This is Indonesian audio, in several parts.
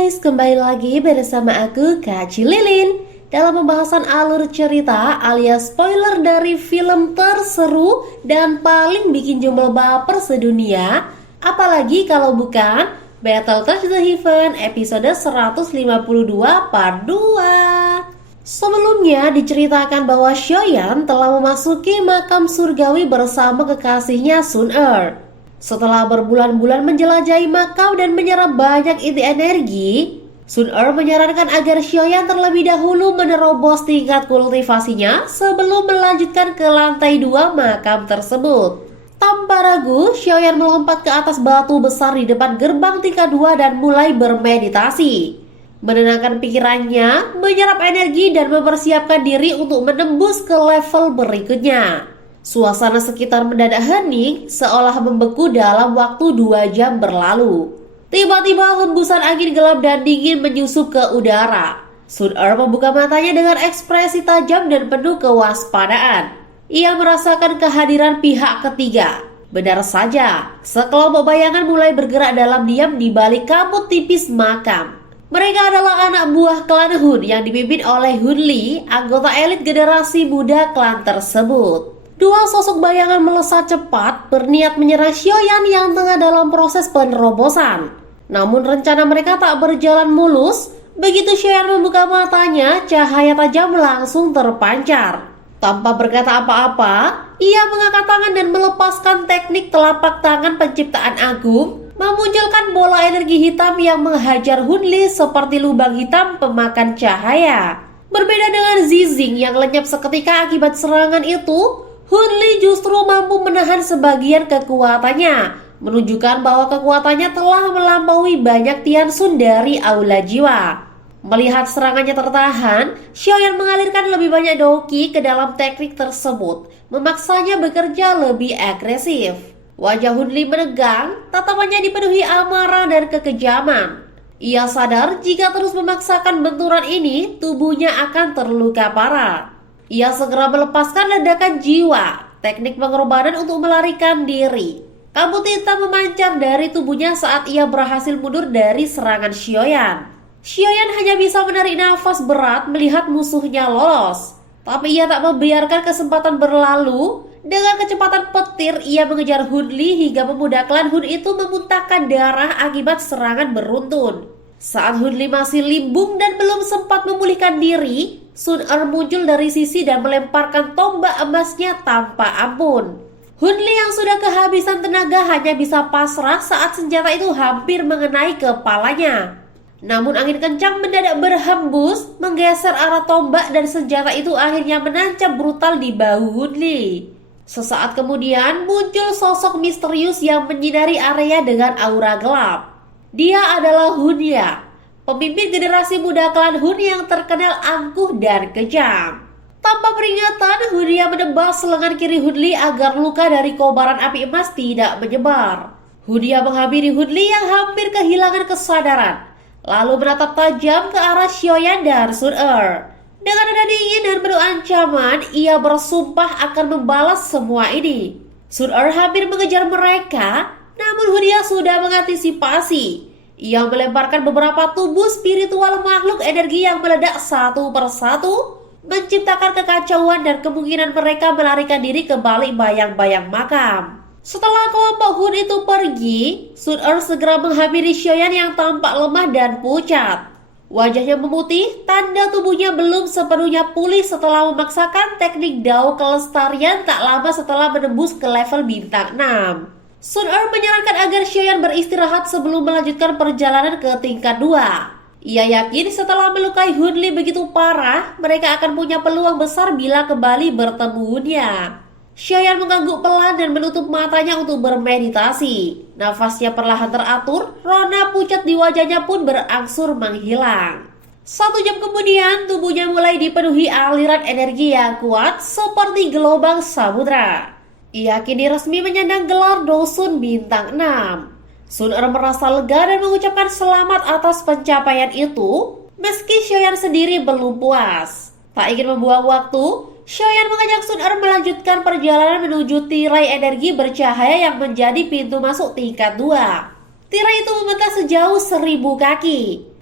guys, kembali lagi bersama aku Kak Cililin dalam pembahasan alur cerita alias spoiler dari film terseru dan paling bikin jomblo baper sedunia. Apalagi kalau bukan Battle Touch the Heaven episode 152 part 2. Sebelumnya diceritakan bahwa Shoyan telah memasuki makam surgawi bersama kekasihnya Sun-er. Setelah berbulan-bulan menjelajahi makam dan menyerap banyak inti energi, Sun-er menyarankan agar Shoyan terlebih dahulu menerobos tingkat kultivasinya sebelum melanjutkan ke lantai 2 makam tersebut. Tanpa ragu, Shoyan melompat ke atas batu besar di depan gerbang tingkat 2 dan mulai bermeditasi. Menenangkan pikirannya, menyerap energi dan mempersiapkan diri untuk menembus ke level berikutnya. Suasana sekitar mendadak hening, seolah membeku dalam waktu 2 jam berlalu. Tiba-tiba hembusan angin gelap dan dingin menyusup ke udara. Sun-er membuka matanya dengan ekspresi tajam dan penuh kewaspadaan. Ia merasakan kehadiran pihak ketiga. Benar saja, sekelompok bayangan mulai bergerak dalam diam di balik kabut tipis makam. Mereka adalah anak buah klan Hun yang dipimpin oleh Hun Li, anggota elit generasi muda klan tersebut. Dua sosok bayangan melesat cepat, berniat menyerang Shoyan yang tengah dalam proses penerobosan. Namun rencana mereka tak berjalan mulus. Begitu Shoyan membuka matanya, cahaya tajam langsung terpancar. Tanpa berkata apa-apa, ia mengangkat tangan dan melepaskan teknik telapak tangan penciptaan agung, memunculkan bola energi hitam yang menghajar Hun Li seperti lubang hitam pemakan cahaya. Berbeda dengan Zizing yang lenyap seketika akibat serangan itu, Hun Li justru mampu menahan sebagian kekuatannya, menunjukkan bahwa kekuatannya telah melampaui banyak Tian Sun dari aula jiwa. Melihat serangannya tertahan, Shoyan mengalirkan lebih banyak doki ke dalam teknik tersebut, memaksanya bekerja lebih agresif. Wajah Hun Li menegang, tatapannya dipenuhi amarah dan kekejaman. Ia sadar jika terus memaksakan benturan ini, tubuhnya akan terluka parah. Ia segera melepaskan ledakan jiwa, teknik pengorbanan untuk melarikan diri. Kabut hitam memancar dari tubuhnya saat ia berhasil mundur dari serangan Shoyan. Shoyan hanya bisa menarik nafas berat melihat musuhnya lolos. Tapi ia tak membiarkan kesempatan berlalu. Dengan kecepatan petir, ia mengejar Hun Li hingga pemuda klan Hun itu memuntahkan darah akibat serangan beruntun. Saat Hun Li masih limbung dan belum sempat memulihkan diri, Sun-er muncul dari sisi dan melemparkan tombak emasnya tanpa ampun. Hun Li yang sudah kehabisan tenaga hanya bisa pasrah saat senjata itu hampir mengenai kepalanya. Namun angin kencang mendadak berhembus, menggeser arah tombak dan senjata itu akhirnya menancap brutal di bahu Hun Li. Sesaat kemudian muncul sosok misterius yang menyinari area dengan aura gelap. Dia adalah Hun Ya, pemimpin generasi muda klan Hun yang terkenal angkuh dan kejam. Tanpa peringatan, Hun Ya menebas lengan kiri Hun Li agar luka dari kobaran api emas tidak menyebar. Hun Ya menghampiri Hun Li yang hampir kehilangan kesadaran, lalu menatap tajam ke arah Shoyan dan Sun-er. Dengan nada dingin dan penuh ancaman, ia bersumpah akan membalas semua ini. Sun-er hampir mengejar mereka, namun Hun Ya sudah mengantisipasi. Ia melemparkan beberapa tubuh spiritual makhluk energi yang meledak satu persatu, menciptakan kekacauan dan kemungkinan mereka melarikan diri ke balik bayang-bayang makam. Setelah kelompok Hun itu pergi, Sun-er segera menghampiri Shoyan yang tampak lemah dan pucat. Wajahnya memutih, tanda tubuhnya belum sepenuhnya pulih setelah memaksakan teknik Dao kelestarian tak lama setelah menembus ke level bintang 6. Sun-er menyarankan agar Shoyan beristirahat sebelum melanjutkan perjalanan ke tingkat 2. Ia yakin setelah melukai Hun Li begitu parah, mereka akan punya peluang besar bila kembali bertemu Hun-nya. Shoyan mengangguk pelan dan menutup matanya untuk bermeditasi. Nafasnya perlahan teratur, rona pucat di wajahnya pun berangsur menghilang. 1 jam kemudian, tubuhnya mulai dipenuhi aliran energi yang kuat seperti gelombang samudra. Ia kini resmi menyandang gelar Dosun bintang 6. Sun-er merasa lega dan mengucapkan selamat atas pencapaian itu, meski Shoyan sendiri belum puas. Tak ingin membuang waktu, Shoyan mengajak Sun-er melanjutkan perjalanan menuju tirai energi bercahaya yang menjadi pintu masuk tingkat 2. Tirai itu membentang sejauh 1000 kaki.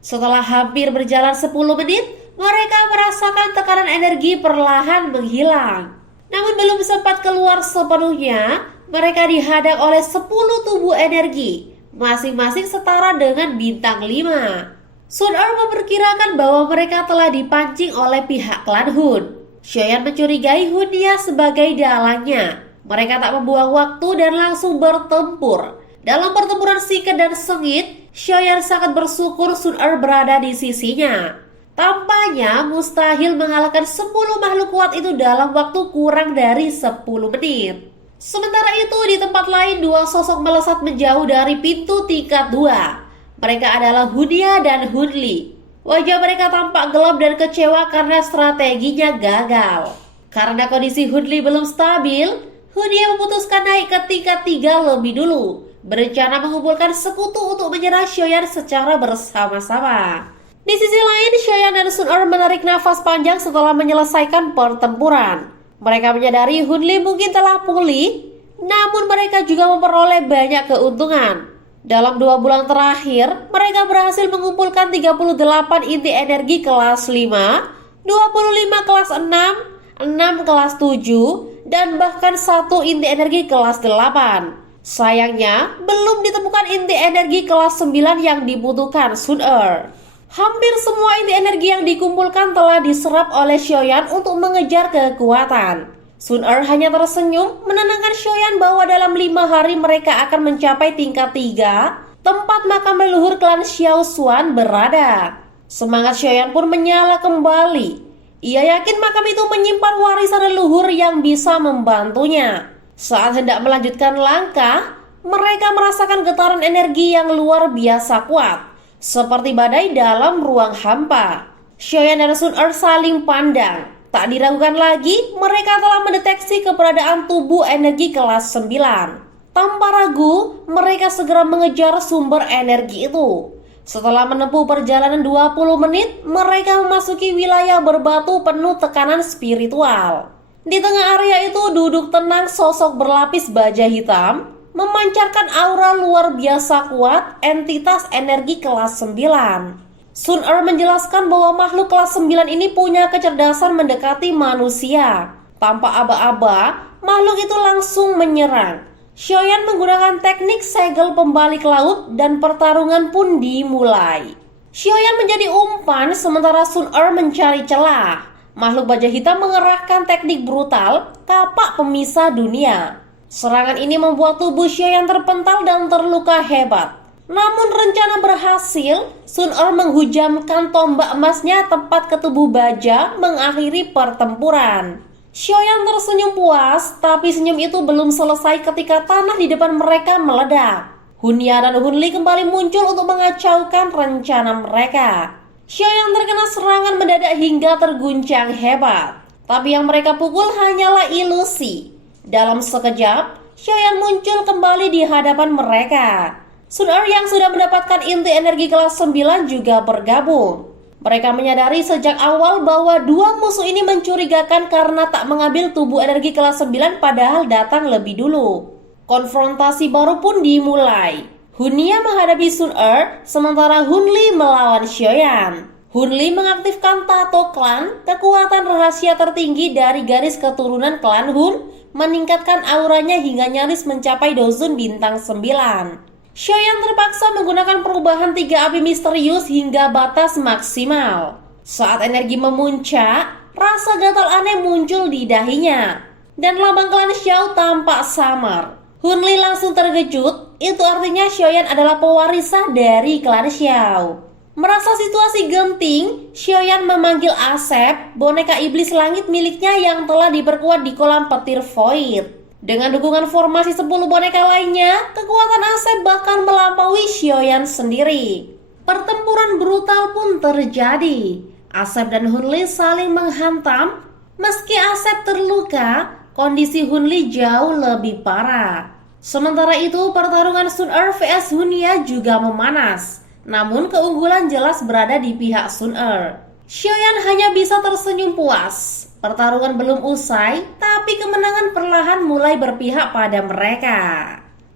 Setelah hampir berjalan 10 menit, mereka merasakan tekanan energi perlahan menghilang. Namun belum sempat keluar sepenuhnya, mereka dihadang oleh 10 tubuh energi, masing-masing setara dengan bintang 5. Sun-er memperkirakan bahwa mereka telah dipancing oleh pihak klan Hun. Xiaoyan mencurigai Hunia sebagai dalangnya. Mereka tak membuang waktu dan langsung bertempur. Dalam pertempuran singkat dan sengit, Xiaoyan sangat bersyukur Sun-er berada di sisinya. Tampaknya mustahil mengalahkan 10 makhluk kuat itu dalam waktu kurang dari 10 menit. Sementara itu di tempat lain, dua sosok melesat menjauh dari pintu tingkat 2. Mereka adalah Hunia dan Hunli. Wajah mereka tampak gelap dan kecewa karena strateginya gagal. Karena kondisi Hunli belum stabil, Hunia memutuskan naik ke tingkat 3 lebih dulu, berencana mengumpulkan sekutu untuk menyerang Xiaoyan secara bersama-sama. Di sisi lain, Xiaoyan dan Sun-er menarik nafas panjang setelah menyelesaikan pertempuran. Mereka menyadari Hunli mungkin telah pulih, namun mereka juga memperoleh banyak keuntungan. Dalam 2 bulan terakhir, mereka berhasil mengumpulkan 38 inti energi kelas 5, 25 kelas 6, 6 kelas 7, dan bahkan 1 inti energi kelas 8. Sayangnya, belum ditemukan inti energi kelas 9 yang dibutuhkan Sun-er. Hampir semua inti energi yang dikumpulkan telah diserap oleh Xiaoyan untuk mengejar kekuatan. Sun-er hanya tersenyum menenangkan Xiaoyan bahwa dalam 5 hari mereka akan mencapai tingkat 3, tempat makam leluhur klan Xiao Xuan berada. Semangat Xiaoyan pun menyala kembali. Ia yakin makam itu menyimpan warisan leluhur yang bisa membantunya. Saat hendak melanjutkan langkah, mereka merasakan getaran energi yang luar biasa kuat, seperti badai dalam ruang hampa. Xiaoyan dan Sun-er saling pandang. Tak diragukan lagi, mereka telah mendeteksi keberadaan tubuh energi kelas 9. Tanpa ragu, mereka segera mengejar sumber energi itu. Setelah menempuh perjalanan 20 menit, mereka memasuki wilayah berbatu penuh tekanan spiritual. Di tengah area itu duduk tenang sosok berlapis baja hitam, memancarkan aura luar biasa kuat entitas energi kelas 9. Sun-er menjelaskan bahwa makhluk kelas 9 ini punya kecerdasan mendekati manusia. Tanpa aba-aba, makhluk itu langsung menyerang. Xiaoyan menggunakan teknik segel pembalik laut dan pertarungan pun dimulai. Xiaoyan menjadi umpan sementara Sun-er mencari celah. Makhluk baja hitam mengerahkan teknik brutal, kapak pemisah dunia. Serangan ini membuat tubuh Xiaoyan terpental dan terluka hebat. Namun rencana berhasil, Sun-er menghujamkan tombak emasnya tepat ke tubuh baja mengakhiri pertempuran. Xiaoyan tersenyum puas, tapi senyum itu belum selesai ketika tanah di depan mereka meledak. Hunia dan Hunli kembali muncul untuk mengacaukan rencana mereka. Xiaoyan terkena serangan mendadak hingga terguncang hebat. Tapi yang mereka pukul hanyalah ilusi. Dalam sekejap, Xiaoyan muncul kembali di hadapan mereka. Sun-er yang sudah mendapatkan inti energi kelas 9 juga bergabung. Mereka menyadari sejak awal bahwa dua musuh ini mencurigakan karena tak mengambil tubuh energi kelas 9 padahal datang lebih dulu. Konfrontasi baru pun dimulai. Hunia menghadapi Sun-er, sementara Hunli melawan Xiaoyan. Hunli mengaktifkan Tato Klan, kekuatan rahasia tertinggi dari garis keturunan klan Hun, meningkatkan auranya hingga nyaris mencapai dozun bintang 9. Xiaoyan terpaksa menggunakan perubahan 3 api misterius hingga batas maksimal. Saat energi memuncak, rasa gatal aneh muncul di dahinya, dan lambang klan Xiao tampak samar. Hunli langsung terkejut, itu artinya Xiaoyan adalah pewarisah dari klan Xiao. Merasa situasi genting, Xiaoyan memanggil Asep, boneka iblis langit miliknya yang telah diperkuat di kolam petir void. Dengan dukungan formasi 10 boneka lainnya, kekuatan Asep bahkan melampaui Xiaoyan sendiri. Pertempuran brutal pun terjadi. Asep dan Hunli saling menghantam. Meski Asep terluka, kondisi Hunli jauh lebih parah. Sementara itu, pertarungan Sun-er vs Hunia juga memanas. Namun keunggulan jelas berada di pihak Sun-er. Xiaoyan hanya bisa tersenyum puas. Pertarungan belum usai, tapi kemenangan perlahan mulai berpihak pada mereka.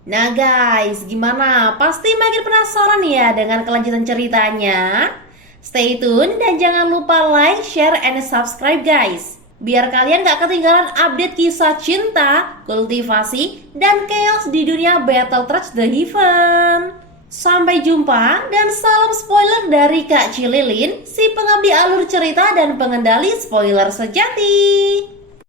Nah guys, gimana? Pasti makin penasaran ya dengan kelanjutan ceritanya? Stay tune dan jangan lupa like, share, and subscribe guys. Biar kalian gak ketinggalan update kisah cinta, kultivasi, dan chaos di dunia Battle Tracks The Heaven. Sampai jumpa dan salam spoiler dari Kak Cililin, si pengabdi alur cerita dan pengendali spoiler sejati.